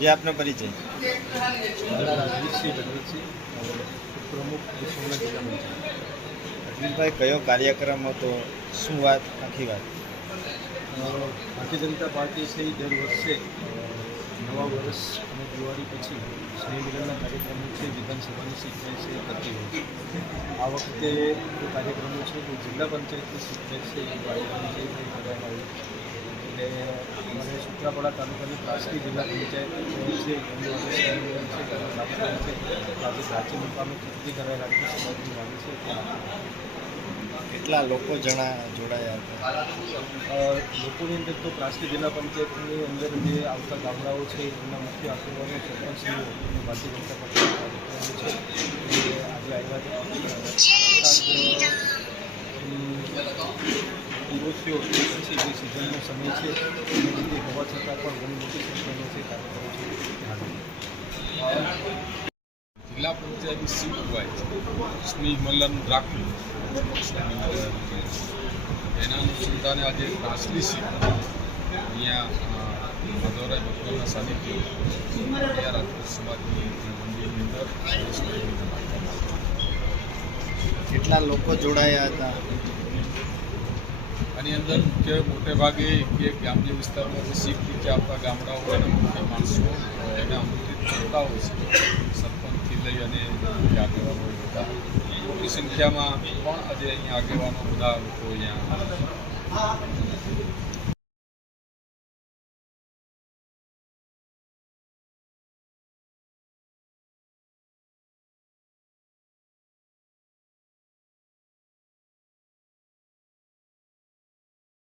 જે આપનો પરિચય. અરવિંદભાઈ કયો કાર્યક્રમ હતો? શું વાત? આખી વાત. ભારતીય જનતા પાર્ટી છે દર વર્ષે નવા વર્ષ અને દિવાળી પછી સ્નેહ મિલનના કાર્યક્રમો છે વિધાનસભાની સીટ છે એ કરતી હોય છે. આ વખતે કાર્યક્રમો છે જે જિલ્લા પંચાયતની સીટ છે એ કાર્યક્રમ છે એ કરવામાં આવ્યો એટલે અમારે તાલુકાની પ્રાસકી જિલ્લા પંચાયત છે આજે રાજ્ય મુકામે ચૂંટણી કરાય રાજ્ય સમાજની માંગ છે કેટલા લોકો જણા જોડાયા હતા લોકોની અંદર તો પ્રાસકી જિલ્લા પંચાયતની અંદર જે આવતા ગામડાઓ છે, એમના મુખ્ય આગેવાનો સરપંચશ્રીઓ ભારતીય જનતા પાર્ટીના છે આજે આવ્યા પૂરો છે, જે સિઝનનો સમય છે, એને લીધે હોવા છતાં પણ ઘણી મોટી સંખ્યામાં છે કાર્યક્રમો છે. જિલ્લા પંચાયતની સીટ હોય સ્નેહ મલ્લન રાખવી એના અનુસંધાને આજે નાસલી સીટ અહીંયા મધોરાય ભગવાનના સાનિધ્ય અહીંયા સમાજની મંદિરની અંદર. કેટલા લોકો જોડાયા હતા? આની અંદર મુખ્ય મોટે ભાગે કે ગ્રામ્ય વિસ્તારમાં જે શીખ નીચે આવતા ગામડાઓ અને મુખ્ય માણસો એને આમંત્રિત કરતા હોય છે, સરપંચથી લઈ અને જે આગેવાનો બધા. મોટી સંખ્યામાં પણ આજે અહીંયા આગેવાનો બધા લોકો અહીંયા